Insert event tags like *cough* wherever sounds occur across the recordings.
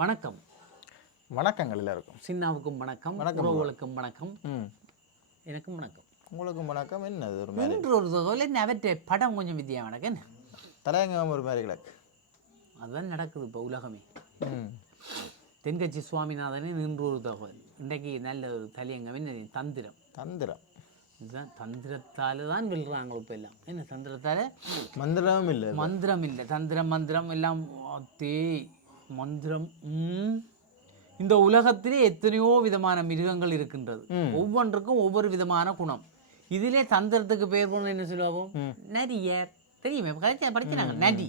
வணக்கம். வணக்கங்கள் எல்லாருக்கும். சின்னாவுக்கும் வணக்கம் வணக்கம். உறவுகளுக்கும் வணக்கம். எனக்கும் வணக்கம். உங்களுக்கும் வணக்கம். மாதிரி இன்று ஒரு தகவல் என்ன அவற்றை படம் கொஞ்சம் வித்தியா வணக்கம் என்ன? தலையங்கம் ஒரு மாதிரி கிடக்கு. அதுதான் நடக்குது இப்போ உலகமே. தென்கட்சி சுவாமிநாதனின் இன்று ஒரு தகவல் இன்றைக்கு நல்ல ஒரு தலையங்கம் என்ன? தந்திரம். தந்திரம். இதுதான் தந்திரத்தால தான் வெல்றாங்க இப்போ எல்லாம். என்ன தந்திரத்தால? மந்திரமும் இல்லை. மந்திரம் இல்லை. தந்திரம் மந்திரம் எல்லாம் தே மந்திரம். இந்த உலகத்திலே எத்தனையோ விதமான மிருகங்கள் இருக்கின்றது. ஒவ்வொன்றுக்கும் ஒவ்வொரு விதமான குணம். இதிலே தந்திரத்துக்கு பேர் போன என்ன சொல்லுவோம் நரியர் தெரியுமே? படிச்சா படிச்சாங்க நரி.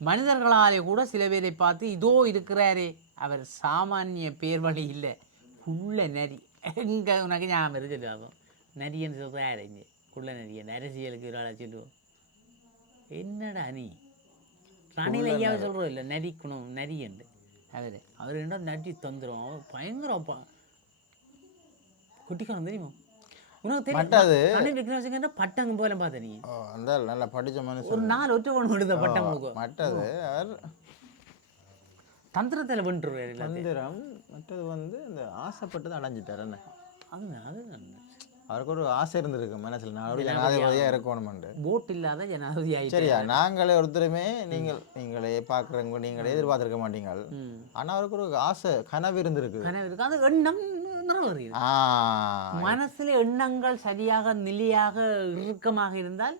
மனிதர்களாலே கூட சில பேரை பார்த்து இதோ இருக்கிறாரே. அவர் சாமானிய பேர் வழி இல்லை. குள்ள நரி. எங்க உனக்கு ஞாபகம் இருக்கு சொல்லுவாங்க? நரியன்னு சொல்கிறாரு இங்கே. குள்ள நரியன் அரசியலுக்கு ஒரு ஆளை சொல்லுவோம்? என்னடா நீ? ரணில் ஐயாவை சொல்கிறோம் இல்லை நரிக்கணும் நரியண்டு அவர். அவர் என்ன நரி தந்துடும் அவர் பயங்கர ப- குட்டிக்காரன் தெரியுமா? உனக்கு. தெரியும்? பட்டங்க போல பார்த்த நீ? அந்த நல்லா படிச்ச ஒரு மனுஷன் நாலு ஒற்று ஒன்று விடுத பட்டம் அவர் தந்திரத்தில் எல்லாத்தையும். தந்திரம். மற்றது வந்து இந்த ஆசைப்பட்டது அடைஞ்சிட்டார் என்ன அது அது அவருக்கு ஒரு ஆசை இருந்திருக்கு மனசுல நான் ஒரு ஜனாதிபதியா இருக்கணும்னு போட் இல்லாத ஜனாதிபதி சரியா நாங்களே ஒருத்தருமே நீங்கள் நீங்களே பார்க்குறவங்க நீங்களே எதிர்பார்த்திருக்க மாட்டீங்க ம். ஆனா அவருக்கு ஒரு ஆசை கனவு இருந்திருக்கு. கனவு இருக்கு. அது எண்ணம் நிறைவேறியது. மனசுல எண்ணங்கள் சரியாக நிலையாக இறுக்கமாக இருந்தால்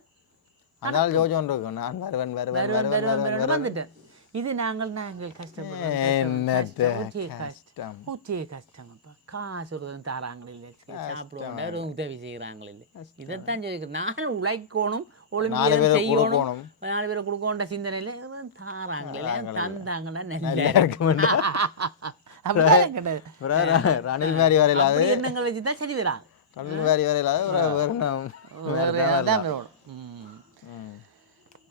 அதனால ஜோஜோன் இருக்கும். நான் வருவன் வருவன் வருவன். வந்துட்டேன். இது நாங்கள் நாங்கள் கஷ்டப்படுறோம் ஊற்றிய கஷ்டம். அப்பா. காசு ஒரு தாராங்களே சாப்பிடுவோம். உதவி செய்கிறாங்களே இல்லை இதைத்தான் சொல்லிக்கிறேன் நான் உழைக்கணும் பேரை செய்யணும். நாலு பேரை கொடுக்கோண்ட சிந்தனையில் தாராங்களே தந்தாங்கன்னா நல்லா இருக்குமெண்டா. *laughs* ரணில் மாதிரி வரையில அது அப்படி எண்ணங்கள் வச்சு தான் சரி வராங்க. ரணில் மாதிரி வரையில அது ஒரு வருணம். வேற தான் வரணும் ம்.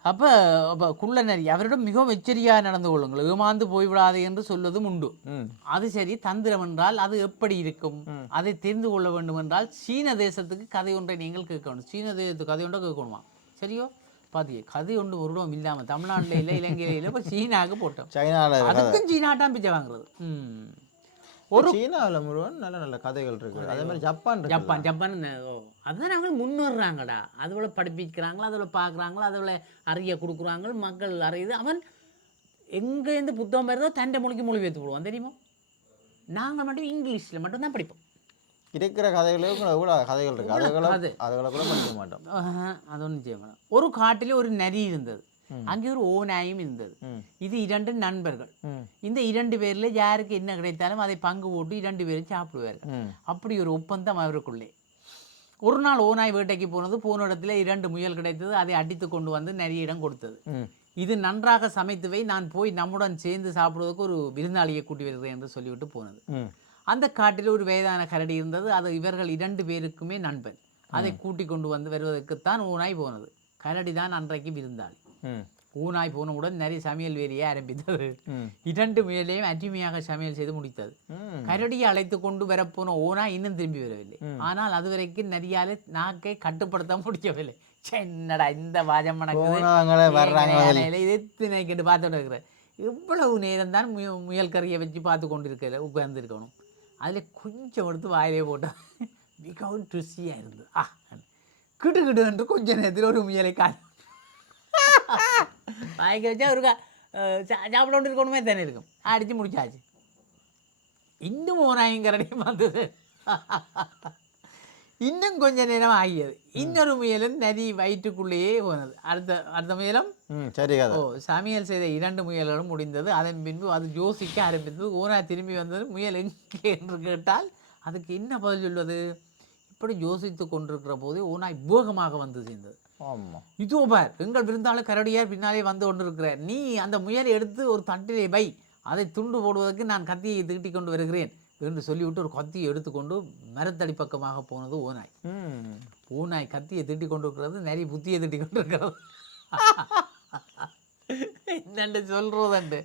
அப்போ அப்போ குள்ள நரி அவரிடம் மிகவும் எச்சரிக்கையாக நடந்து கொள்ளுங்கள். ஏமாந்து போய்விடாதே என்று சொல்வதும் உண்டு. அது சரி தந்திரம் என்றால் அது எப்படி இருக்கும்? அதை தெரிந்து கொள்ள வேண்டும் என்றால் சீன தேசத்துக்கு கதை ஒன்றை நீங்கள் கேட்கணும் சீன தேசத்துக்கு கதை ஒன்றை கேட்கணுமா சரியோ? பாத்தியே கதை ஒன்று ஒரு இடம் இல்லாமல் தமிழ்நாட்டில் இல்லை இலங்கையில் இல்லை இப்போ சீனாவுக்கு போட்டோம். சைனால அதுக்கும் சீனாட்டான் பிச்சை வாங்குறது. ம். ஒரு சீனாவில் முருகன் நல்ல நல்ல கதைகள் இருக்கு அதே மாதிரி ஜப்பான் ஜப்பான் ஜப்பான் அதுதான் அவங்க முன்னேறாங்கடா. அதுபோல் படிப்பிக்கிறாங்களா அதில் பார்க்குறாங்களா அதில் அறிய கொடுக்குறாங்க மக்கள் அறியுது. அவன் எங்கேருந்து புத்தகம் வருதோ தண்டை மொழிக்கு மொழிபெயர்த்து போடுவான் தெரியுமா? நாங்கள் மட்டும் இங்கிலீஷில் மட்டும்தான் படிப்போம். இருக்கிற கதைகளே கூட எவ்வளோ கதைகள் இருக்கு? அதுகளை. அதுகளை கூட படிக்க மாட்டோம். அது ஒன்றும் செய்ய வேணாம் ஒரு காட்டில் ஒரு நரி இருந்தது. அங்கே ஒரு ஓநாயும் இருந்தது. இது இரண்டு நண்பர்கள் இந்த இரண்டு பேரில் யாருக்கு என்ன கிடைத்தாலும் அதை பங்கு போட்டு இரண்டு பேரும் சாப்பிடுவார்கள் அப்படி ஒரு ஒப்பந்தம் அவருக்குள்ளே ஒரு நாள் ஓநாய் வேட்டைக்கு போனது போன இடத்துல இரண்டு முயல் கிடைத்தது அதை அடித்து கொண்டு வந்து நரியிடம் கொடுத்தது ம் இது நன்றாக சமைத்து வை நான் போய் நம்முடன் சேர்ந்து சாப்பிடுவதற்கு ஒரு விருந்தாளியை கூட்டி வருகிறேன் என்று சொல்லிவிட்டு போனது அந்த காட்டில் ஒரு வயதான கரடி இருந்தது அது இவர்கள் இரண்டு பேருக்குமே நண்பன் அதை கூட்டி கொண்டு வந்து வருவதற்குத்தான் ஓநாய் போனது கரடி தான் அன்றைக்கு விருந்தாளி ஊனாய் போனவுடன் நிறைய சமையல் வேலையை ஆரம்பித்தது. இரண்டு முயலையும் அருமையாக சமையல் செய்து முடித்தது. கரடியை அழைத்து கொண்டு வரப்போன ஓனா இன்னும் திரும்பி வரவில்லை. ஆனால் அதுவரைக்கும் நரியால நாக்கை கட்டுப்படுத்த முடியவில்லை. என்னடா இந்த வாஜம். இது எத்தனை கேட்டு பார்த்துட்டு இருக்கிறேன் இவ்வளவு நேரம் தான் முய முயல் கறியை வச்சு பார்த்து கொண்டு இருக்கல உட்கார்ந்துருக்கணும். அதில் கொஞ்சம் எடுத்து வாயிலே போட்டால் *laughs* மிகவும் ருசியாக இருந்தது. ஆ கிட்டு கிட்டு என்று கொஞ்ச நேரத்தில் ஒரு முயலை கால் வாய்க்க வச்சா ஒரு கா- அஹ் சா- சாப்பிட கொண்டு இருக்கணுமே தானே இருக்கும் அடித்து முடிச்சாச்சு இன்னும் ஓனாயும் கரடியும் வந்தது இன்னும் கொஞ்ச நேரம் ஆகியது இன்னொரு முயலும் நரி வயிற்றுக்குள்ளேயே போனது அடுத்த அடுத்த முயலும் ம் சரி கதை ஓ சமையல் செய்த இரண்டு முயல்களும் முடிந்தது அதன் பின்பு அது யோசிக்க ஆரம்பித்தது ஓனா திரும்பி வந்தது முயல் எங்கே என்று கேட்டால் அதுக்கு என்ன பதில் சொல்வது இப்படி யோசித்து கொண்டிருக்கிற போதே ஓனாய் வேகமாக வந்து சேர்ந்தது ஆமாம் இதோ பார் எங்கள் விருந்தாளர் கரடியார் பின்னாலே வந்து கொண்டிருக்கிறார். நீ அந்த முயலை எடுத்து ஒரு தட்டிலே வை. அதை துண்டு போடுவதற்கு நான் கத்தியை தீட்டி கொண்டு வருகிறேன் என்று சொல்லிவிட்டு ஒரு கத்தியை எடுத்துக்கொண்டு மரத்தடி பக்கமாக போனது ஓநாய். ம். ஓநாய் கத்தியை திட்டி கொண்டிருக்கிறது நிறைய புத்தியை திட்டி கொண்டிருக்கிறது. என்னண்டு சொல்றதுண்டு?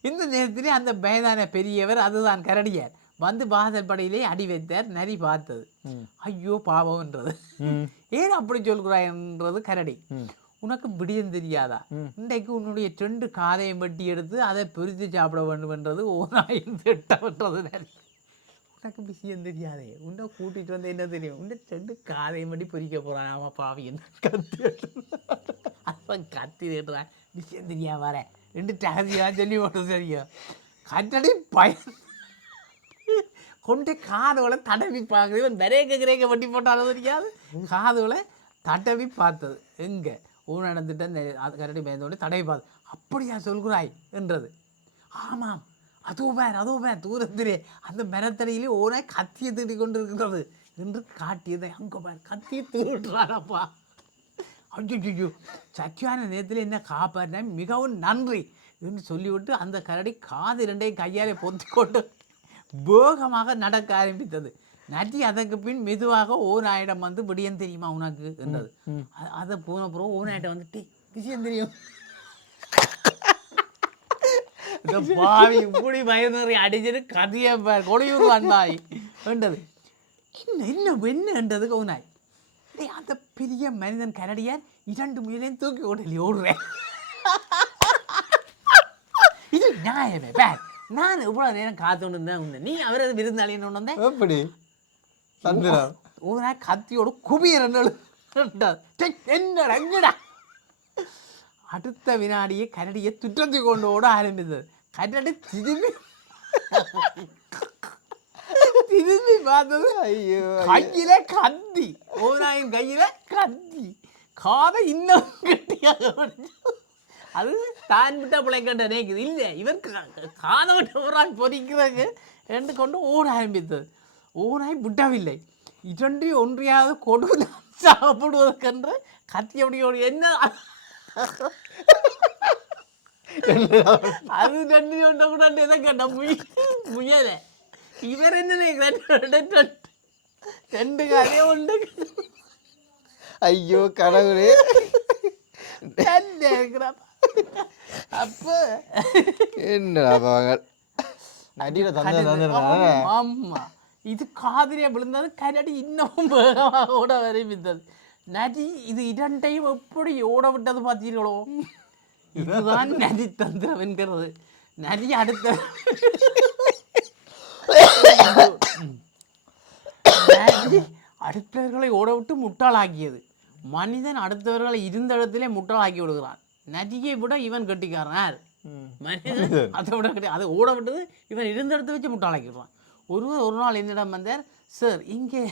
இந்த நேரத்திலே அந்த பயதான பெரியவர் அதுதான் கரடியார். வந்து வாசல் படையிலே அடி வைத்தார் நரி பார்த்தது. ஐயோ பாவம்ன்றது. ஏன் அப்படி சொல்கிறாய் என்றது கரடி உனக்கு விடியம் தெரியாதா? இன்றைக்கு உன்னுடைய ரெண்டு காதையும் வெட்டி எடுத்து அதை பொரித்து சாப்பிட வேண்டும் என்றது ஓனாயின் திட்டம்ன்றது உனக்கு விஷயம் தெரியாதே. உன்னை கூட்டிட்டு வந்து என்ன தெரியும்? உன்னை ரெண்டு காதையும் வெட்டி பொரிக்க போறான். ஆமா பாவி என்ன கத்தி அவன் கத்தி தேடுறான் விஷயம் தெரியா வர. ரெண்டு டகதியாக சொல்லி போட்டு சரியா கட்டடி பயன் கொண்டு காதுகளை தடவி பார்க்குது இவன் விரேக்க கிரேக்க வட்டி போட்டாலும் தெரியாது? காதுகளை தடவி பார்த்தது எங்கே ஊர் நடந்துட்டேன் அது கரடி பயந்தோடனே தடவி பார்த்து அப்படியா சொல்கிறாய்? என்றது. ஆமாம். அதோ பேர் அதோ பேர் தூரத்திலே அந்த மரத்தடியிலே ஓரே கத்தியை தீட்டி கொண்டு இருக்கிறது என்று காட்டியதை அங்கே பார் கத்தியை தூட்டுறாரப்பா ஐயோ சச்சியான நேரத்தில் என்ன காப்பாற்றினா மிகவும் நன்றி என்று சொல்லிவிட்டு அந்த கரடி காது இரண்டையும் கையாலே பொத்தி கொண்டு வேகமாக நடக்க ஆரம்பித்தது. நட்டி அதற்கு பின் மெதுவாக ஓநாயிடம் வந்து விடியம் தெரியுமா உனக்கு? என்றது. அதை போன பிறகு ஓநாயிட்ட வந்துட்டு விஷயம் தெரியும்? இந்த பாவி இப்படி பயந்தறி அடிச்சிட்டு கதையை பார் கொடையூர் வந்தாய் என்றது. என்ன என்ன என்ன? என்றதுக்கு ஓனாய் அந்த பெரிய மனிதன் கரடியார் இரண்டு முயலையும் தூக்கி ஓடலி ஓடுறேன். இது நியாயமே பேர். நான் இவ்வளோ நேரம் காத்துட்டு இருந்தேன் உன்னை. நீ அவரது விருந்தாளின்னு ஒன்று வந்தேன் எப்படி? தந்திரம் ஒரு நாள் கத்தியோட குபியர் என்னடா எங்கடா அடுத்த வினாடியே கரடியை துற்றத்து கொண்டு ஓட ஆரம்பித்தது. கரடி திரும்பி திரும்பி பார்த்தது ஐயோ கையில கத்தி. ஓனாயின் கையில கத்தி. காதை இன்னும் கட்டியாக. அது தான் விட்ட பிள்ளைக்கண்ட நினைக்குது. இல்லை இவர் கா- காதை விட்ட ஒரு பொறிக்கிறாங்க என்று கொண்டு ஓட ஆரம்பித்தது ஓனாய் விட்டவில்லை. இரண்டு ஒன்றியாவது கொடுத்து சாப்பிடுவதற்கென்று கத்தி அப்படி என்ன? அது ரெண்டு ஒன்றை கூட எதை கேட்ட முய முயலை. இவர் என்ன ரெண்டு கதையை உண்டு. ஐயோ கடவுளே. இருக்கிறாப்பா அப்போ என்னடா பாவங்கள் ஆமா இது காதிலே விழுந்தது கரடி இன்னமும் வேகமாக ஓட ஆரம்பித்தது நரி இது இரண்டையும் எப்படி ஓட விட்டது பார்த்தீர்களோ? இதுதான் நரி தந்திரம் என்கிறது நரி அடுத்த நரி அடுத்தவர்களை ஓட விட்டு முட்டாளாக்கியது. மனிதன் அடுத்தவர்களை இருந்த இடத்திலே முட்டாளாக்கி விடுகிறான். நரியை விட இவன் கட்டிக்காரன் யார்? மனிதன். அதை விட கிடையாது அதை ஓட விட்டது இவன் இருந்த இடத்த வச்சு முட்டாளாக்கி விடுறான் ஒருவர் ஒரு நாள் என்னிடம் வந்தார் சார் இங்கே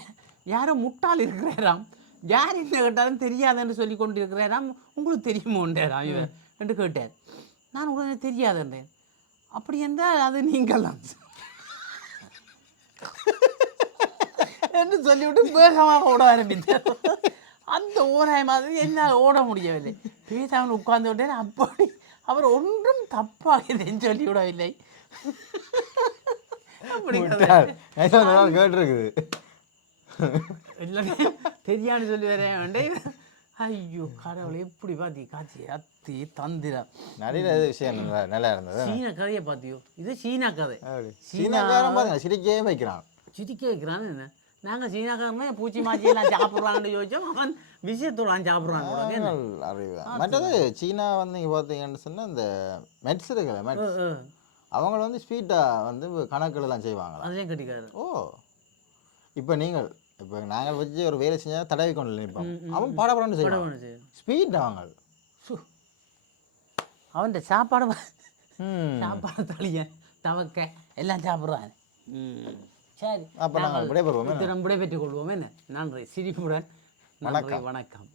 யாரோ முட்டாள் இருக்கிறாராம். யார் என்ன கேட்டாலும் தெரியாதுன்னு சொல்லி கொண்டு இருக்கிறாராம் உங்களுக்கு தெரியுமோன்றாராம் இவன் என்று கேட்டார். நான் உடனே தெரியாதுன்றேன் அப்படி என்றால் அது நீங்கள் தான் என்று சொல்லிவிட்டு வேகமாக ஓட ஆரம்பித்தார். அந்த ஓராய் மாதிரி என்னால் ஓட முடியவில்லை. பேசாமல் உட்கார்ந்து விட்டேன் அப்படி அவர் ஒன்றும் தப்பாக இதையும் சொல்லிவிடவில்லை. கேட்டிருக்குது. தெரியான்னு சொல்லி வரேன். வேண்டே ஐயோ கடவுளை எப்படி பாத்தி காட்சி அத்தி தந்திரம் இது விஷயம் நல்லா இருந்தது? சீன கதையை பார்த்தியோ இது சீனா கதை. பாருங்க சிரிக்கவே வைக்கிறான். சிரிக்க வைக்கிறான்னு என்ன? நாங்கள் சீனாக்காரமே பூச்சி மாச்சி எல்லாம் சாப்பிட்றாங்கன்னு யோசிச்சோம். அவன் விஷயத்தூளான்? நல்ல அறிவு. மற்றது சீனா வந்து நீங்கள் பார்த்தீங்கன்னு சொன்னால் இந்த மெட்ஸ் இருக்குல்ல மெட்ஸ் அஹ். அவங்க வந்து ஸ்பீட்டாக வந்து கணக்குலாம் செய்வாங்களா? அதுலேயும் கட்டிக்காரு. ஓ. இப்போ நீங்கள் இப்போ நாங்கள் வச்சு ஒரு வேலை செஞ்சால் தடவி கொண்டு நிற்போம் அவன் பாடப்படான்னு செய்வான். ஸ்பீட் அவங்க அவன் சாப்பாடு ம். சாப்பாடு தளிய தவக்க எல்லாம் சாப்பிட்றான். சரி அப்போ நாங்கள் விடைபெறுவோமே விடைபெற்றுக் கொள்வோம் என்ன? நன்றி சிரிப்புடன். நன்றி வணக்கம்.